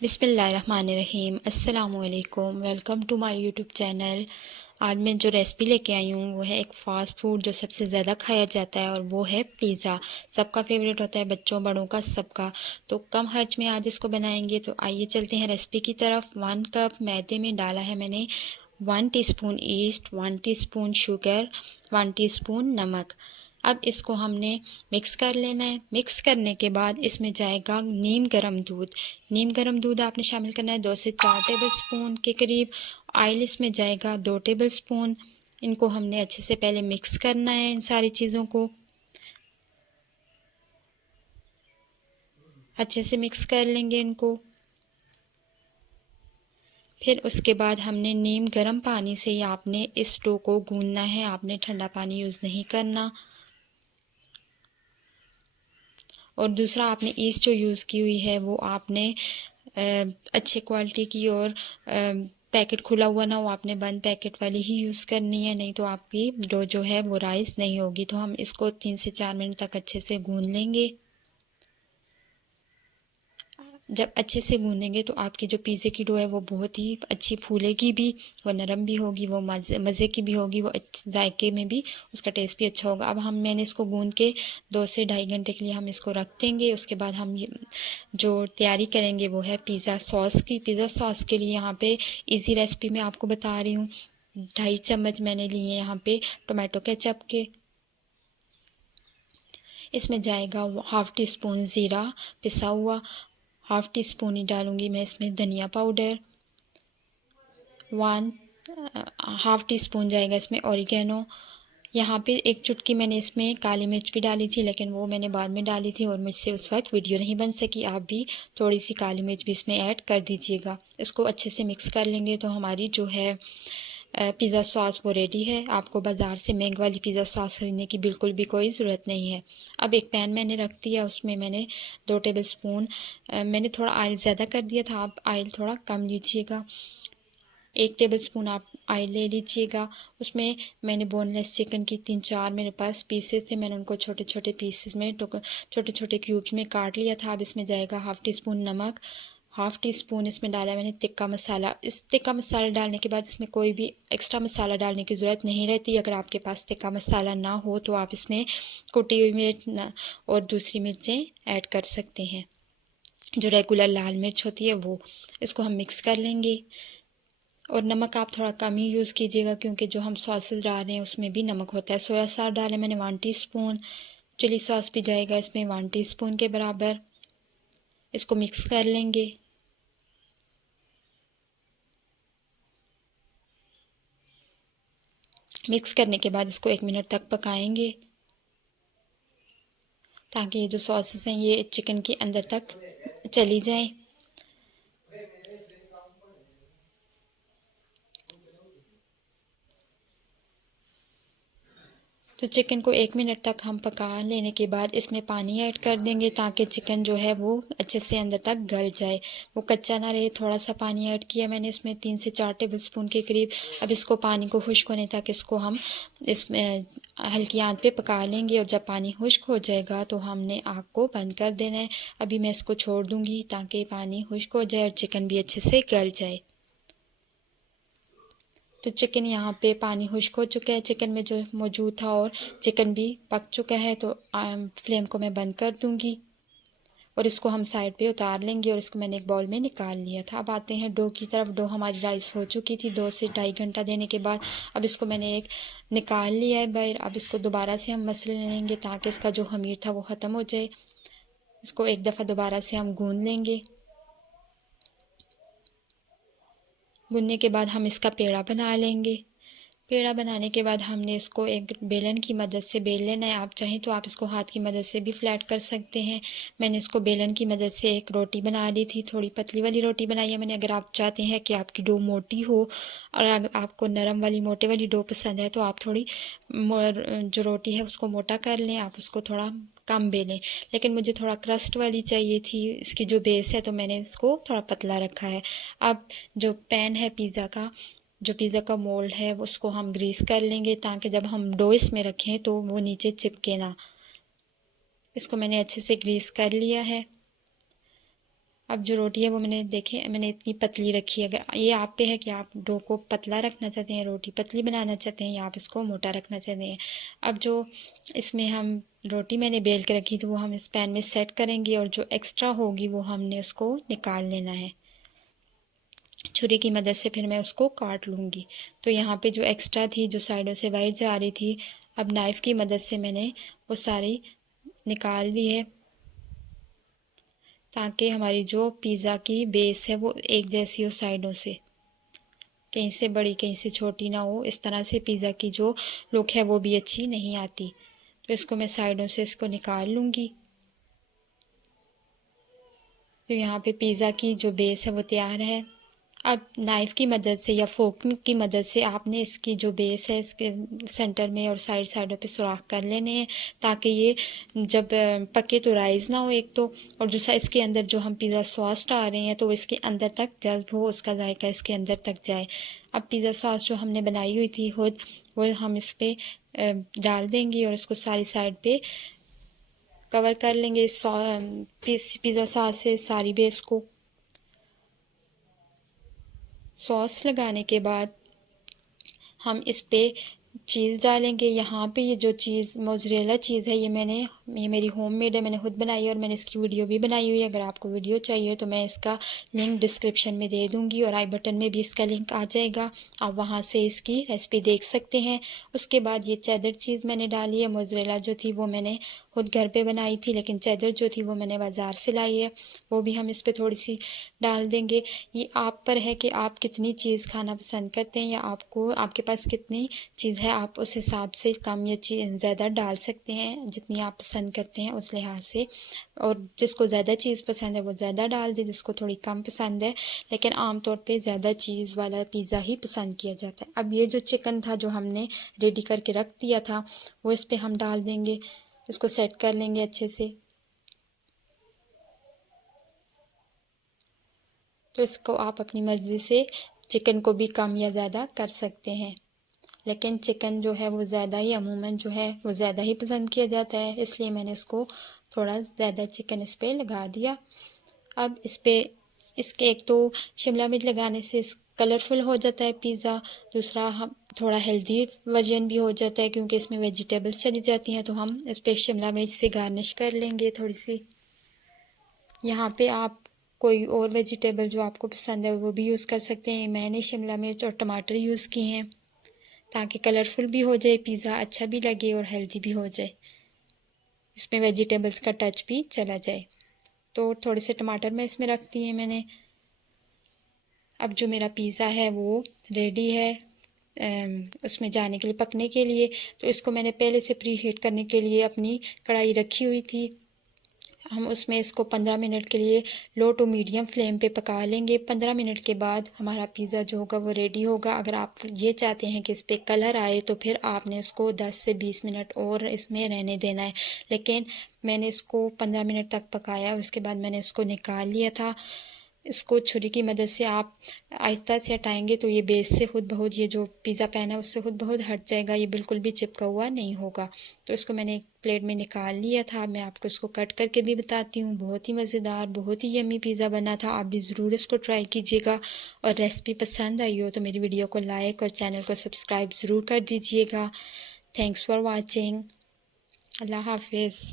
बिस्मिल्लाहिर्रहमानिर्रहीम अस्सलामुअलैकुम। Welcome to my YouTube channel. आज मैं जो रेसिपी लेके आई हूँ वो है एक फ़ास्ट फूड जो सबसे ज़्यादा खाया जाता है और वो है पिज़्ज़ा। सबका फेवरेट होता है, बच्चों बड़ों का सबका। तो कम खर्च में आज इसको बनाएंगे। तो आइए चलते हैं रेसिपी की तरफ। 1 कप मैदे में डाला है मैंने 1 teaspoon east, 1 teaspoon sugar, 1 teaspoon नमक। अब इसको हमने मिक्स कर लेना है। मिक्स करने के बाद इसमें जाएगा नीम गर्म दूध। नीम गर्म दूध आपने शामिल करना है 2 से 4 टेबल स्पून के करीब। ऑयल इसमें जाएगा 2 टेबल स्पून। इनको हमने अच्छे से पहले मिक्स करना है, इन सारी चीज़ों को अच्छे से मिक्स कर लेंगे इनको। फिर उसके बाद हमने नीम गर्म पानी से ही आपने इस डो को गूंदना है, आपने ठंडा पानी यूज़ नहीं करना। और दूसरा आपने ईस्ट जो यूज़ की हुई है वो आपने अच्छे क्वालिटी की और पैकेट खुला हुआ ना हो, आपने बंद पैकेट वाली ही यूज़ करनी है, नहीं तो आपकी डो जो है वो राइस नहीं होगी। तो हम इसको 3 से 4 मिनट तक अच्छे से गूंद लेंगे। जब अच्छे से गूंदेंगे तो आपकी जो पिज़्ज़े की डो है वो बहुत ही अच्छी फूलेगी भी, वो नरम भी होगी, वो मज़े की भी होगी, वो जायके में भी उसका टेस्ट भी अच्छा होगा। अब मैंने इसको गूंद के 2 से ढाई घंटे के लिए हम इसको रख देंगे। उसके बाद हम जो तैयारी करेंगे वो है पिज़्ज़ा सॉस की। पिज़्ज़ा सॉस के लिए यहाँ पे इजी रेसिपी मैं आपको बता रही हूँ। 2.5 चम्मच मैंने लिए यहाँ पे टोमेटो केचप के। इसमें जाएगा 1/2 टीस्पून ज़ीरा पिसा हुआ, 1/2 टीस्पून ही डालूंगी मैं इसमें धनिया पाउडर, 1/2 टीस्पून जाएगा इसमें ऑरिगेनो। यहाँ पे एक चुटकी मैंने इसमें काली मिर्च भी डाली थी, लेकिन वो मैंने बाद में डाली थी और मुझसे उस वक्त वीडियो नहीं बन सकी। आप भी थोड़ी सी काली मिर्च भी इसमें ऐड कर दीजिएगा। इसको अच्छे से मिक्स कर लेंगे तो हमारी जो है पिज़्ज़ा सॉस वो रेडी है। आपको बाज़ार से महंगी वाली पिज़्ज़ा सॉस खरीदने की बिल्कुल भी कोई ज़रूरत नहीं है। अब एक पैन मैंने रख दिया, उसमें मैंने 2 टेबल स्पून मैंने थोड़ा ऑयल ज़्यादा कर दिया था, आप ऑयल थोड़ा कम लीजिएगा। 1 टेबल स्पून आप ऑयल ले लीजिएगा। उसमें मैंने बोनलेस चिकन की 3-4 मेरे पास पीसेस थे, मैंने उनको छोटे छोटे पीसेस में छोटे छोटे क्यूब्स में काट लिया था। अब इसमें जाएगा 1/2 टीस्पून नमक, 1/2 टीस्पून इसमें डाला मैंने तिक्का मसाला। इस तिक्का मसाला डालने के बाद इसमें कोई भी एक्स्ट्रा मसाला डालने की ज़रूरत नहीं रहती। अगर आपके पास तिक्का मसाला ना हो तो आप इसमें कुटी हुई मिर्च और दूसरी मिर्चें ऐड कर सकते हैं, जो रेगुलर लाल मिर्च होती है वो। इसको हम मिक्स कर लेंगे। और नमक आप थोड़ा कम ही यूज़ कीजिएगा, क्योंकि जो हम सॉसेस डाल रहे हैं उसमें भी नमक होता है। सोया सॉस डाले मैंने 1 टीस्पून, चिली सॉस भी जाएगा इसमें 1 टीस्पून के बराबर। इसको मिक्स कर लेंगे। मिक्स करने के बाद इसको 1 मिनट तक पकाएंगे, ताकि ये जो सॉसेस हैं ये चिकन के अंदर तक चली जाएं। तो चिकन को 1 मिनट तक हम पका लेने के बाद इसमें पानी ऐड कर देंगे, ताकि चिकन जो है वो अच्छे से अंदर तक गल जाए, वो कच्चा ना रहे। थोड़ा सा पानी ऐड किया मैंने इसमें 3 से 4 टेबल स्पून के करीब। अब इसको पानी को खुश्क होने तक इसको हम इसमें हल्की आंच पे पका लेंगे, और जब पानी खुश्क हो जाएगा तो हमने आग को बंद कर देना है। अभी मैं इसको छोड़ दूँगी ताकि पानी खुश्क हो जाए और चिकन भी अच्छे से गल जाए। तो चिकन यहाँ पे पानी खुश्क हो चुका है चिकन में जो मौजूद था, और चिकन भी पक चुका है। तो फ्लेम को मैं बंद कर दूँगी और इसको हम साइड पे उतार लेंगे, और इसको मैंने एक बाउल में निकाल लिया था। अब आते हैं डो की तरफ। डो हमारी राइस हो चुकी थी 2 से ढाई घंटा देने के बाद। अब इसको मैंने एक निकाल लिया है बाहर। अब इसको दोबारा से हम मसल लेंगे, ताकि इसका जो खमीर था वो ख़त्म हो जाए। इसको एक दफ़ा दोबारा से हम गूंद लेंगे। गूंदने के बाद हम इसका पेड़ा बना लेंगे। पेड़ा बनाने के बाद हमने इसको एक बेलन की मदद से बेल लेना है। आप चाहें तो आप इसको हाथ की मदद से भी फ्लैट कर सकते हैं। मैंने इसको बेलन की मदद से एक रोटी बना ली थी, थोड़ी पतली वाली रोटी बनाई है मैंने। अगर आप चाहते हैं कि आपकी डो मोटी हो और अगर आपको नरम वाली मोटे वाली डो पसंद है तो आप थोड़ी जो रोटी है उसको मोटा कर लें, आप उसको थोड़ा कम बेलें। लेकिन मुझे थोड़ा क्रस्ट वाली चाहिए थी, इसकी जो बेस है, तो मैंने इसको थोड़ा पतला रखा है। अब जो पैन है पिज़्ज़ा का, जो पिज़्ज़ा का मोल्ड है उसको हम ग्रीस कर लेंगे, ताकि जब हम डो इसमें रखें तो वो नीचे चिपके ना। इसको मैंने अच्छे से ग्रीस कर लिया है। अब जो रोटी है वो मैंने इतनी पतली रखी है। अगर ये आप पे है कि आप डो को पतला रखना चाहते हैं, रोटी पतली बनाना चाहते हैं, या आप इसको मोटा रखना चाहते हैं। अब जो इसमें हम रोटी मैंने बेल के रखी थी वो हम इस पैन में सेट करेंगे, और जो एक्स्ट्रा होगी वो हमने उसको निकाल लेना है। छुरी की मदद से फिर मैं उसको काट लूँगी। तो यहाँ पे जो एक्स्ट्रा थी, जो साइडों से वाइट जा रही थी, अब नाइफ़ की मदद से मैंने वो सारी निकाल दी है, ताकि हमारी जो पिज़्ज़ा की बेस है वो एक जैसी हो साइडों से, कहीं से बड़ी कहीं से छोटी ना हो। इस तरह से पिज़्ज़ा की जो लुक है वो भी अच्छी नहीं आती। तो इसको मैं साइडों से इसको निकाल लूँगी। तो यहाँ पे पिज़्ज़ा की जो बेस है वो तैयार है। अब नाइफ़ की मदद से या फोक की मदद से आपने इसकी जो बेस है इसके सेंटर में और साइडों पे सुराख कर लेने हैं, ताकि ये जब पके तो राइज़ ना हो एक तो, और जो इसके अंदर जो हम पिज़्ज़ा सॉस डाल रहे हैं तो इसके अंदर तक जज़्ब हो, उसका जायका इसके अंदर तक जाए। अब पिज़्ज़ा सॉस जो हमने बनाई हुई थी खुद, वो हम इस पर डाल देंगे और इसको सारी साइड पे कवर कर लेंगे पिज़्ज़ा सॉस से सारी बेस को। सॉस लगाने के बाद हम इस पे चीज़ डालेंगे। यहाँ पे ये जो चीज़ मोज़रेला चीज़ है ये मेरी होममेड है, मैंने खुद बनाई है और मैंने इसकी वीडियो भी बनाई हुई है। अगर आपको वीडियो चाहिए तो मैं इसका लिंक डिस्क्रिप्शन में दे दूँगी और आई बटन में भी इसका लिंक आ जाएगा, आप वहाँ से इसकी रेसिपी देख सकते हैं। उसके बाद ये चेडर चीज़ मैंने डाली है। मोज़रेला जो थी वो मैंने खुद घर पे बनाई थी, लेकिन चेडर जो थी वो मैंने बाज़ार से लाई है, वो भी हम इस पर थोड़ी सी डाल देंगे। ये आप पर है कि आप कितनी चीज़ खाना पसंद करते हैं, या आपके पास कितनी चीज़ है, आप उस हिसाब से कम या ज़्यादा डाल सकते हैं, जितनी आप पसंद करते हैं उस लिहाज से। और जिसको ज़्यादा चीज़ पसंद है वो ज़्यादा डाल दे, जिसको थोड़ी कम पसंद है, लेकिन आमतौर पे ज़्यादा चीज़ वाला पिज़्ज़ा ही पसंद किया जाता है। अब ये जो चिकन था जो हमने रेडी करके रख दिया था वो इस पर हम डाल देंगे, इसको सेट कर लेंगे अच्छे से। तो इसको आप अपनी मर्ज़ी से चिकन को भी कम या ज़्यादा कर सकते हैं, लेकिन चिकन जो है वो ज़्यादा ही अमूमन जो है वो ज़्यादा ही पसंद किया जाता है, इसलिए मैंने इसको थोड़ा ज़्यादा चिकन इस पर लगा दिया। अब इसके एक तो शिमला मिर्च लगाने से कलरफुल हो जाता है पिज़्ज़ा, दूसरा हम थोड़ा हेल्दी वर्जन भी हो जाता है क्योंकि इसमें वेजिटेबल्स चली जाती हैं। तो हम इस पर शिमला मिर्च से गार्निश कर लेंगे थोड़ी सी। यहाँ पे आप कोई और वेजिटेबल जो आपको पसंद है वो भी यूज़ कर सकते हैं। मैंने शिमला मिर्च और टमाटर यूज़ किए हैं ताकि कलरफुल भी हो जाए पिज़्ज़ा, अच्छा भी लगे और हेल्दी भी हो जाए, इसमें वेजिटेबल्स का टच भी चला जाए। तो थोड़े से टमाटर मैं इसमें रख दिए मैंने। अब जो मेरा पिज़्ज़ा है वो रेडी है उसमें जाने के लिए, पकने के लिए। तो इसको मैंने पहले से प्री हीट करने के लिए अपनी कढ़ाई रखी हुई थी। हम उसमें इसको 15 मिनट के लिए लो टू मीडियम फ्लेम पे पका लेंगे। 15 मिनट के बाद हमारा पिज़्ज़ा जो होगा वो रेडी होगा। अगर आप ये चाहते हैं कि इस पर कलर आए तो फिर आपने इसको 10 से 20 मिनट और इसमें रहने देना है, लेकिन मैंने इसको 15 मिनट तक पकाया, उसके बाद मैंने इसको निकाल लिया था। इसको छुरी की मदद से आप आहिस्ता से हटाएंगे तो ये बेस से खुद बहुत, ये जो पिज़्ज़ा पैन है उससे खुद बहुत हट जाएगा, ये बिल्कुल भी चिपका हुआ नहीं होगा। तो इसको मैंने एक प्लेट में निकाल लिया था। मैं आपको इसको कट करके भी बताती हूँ। बहुत ही मज़ेदार, बहुत ही यम्मी पिज़्ज़ा बना था। आप भी ज़रूर इसको ट्राई कीजिएगा, और रेसिपी पसंद आई हो तो मेरी वीडियो को लाइक और चैनल को सब्सक्राइब ज़रूर कर दीजिएगा। Thanks for watching. अल्लाह हाफिज़।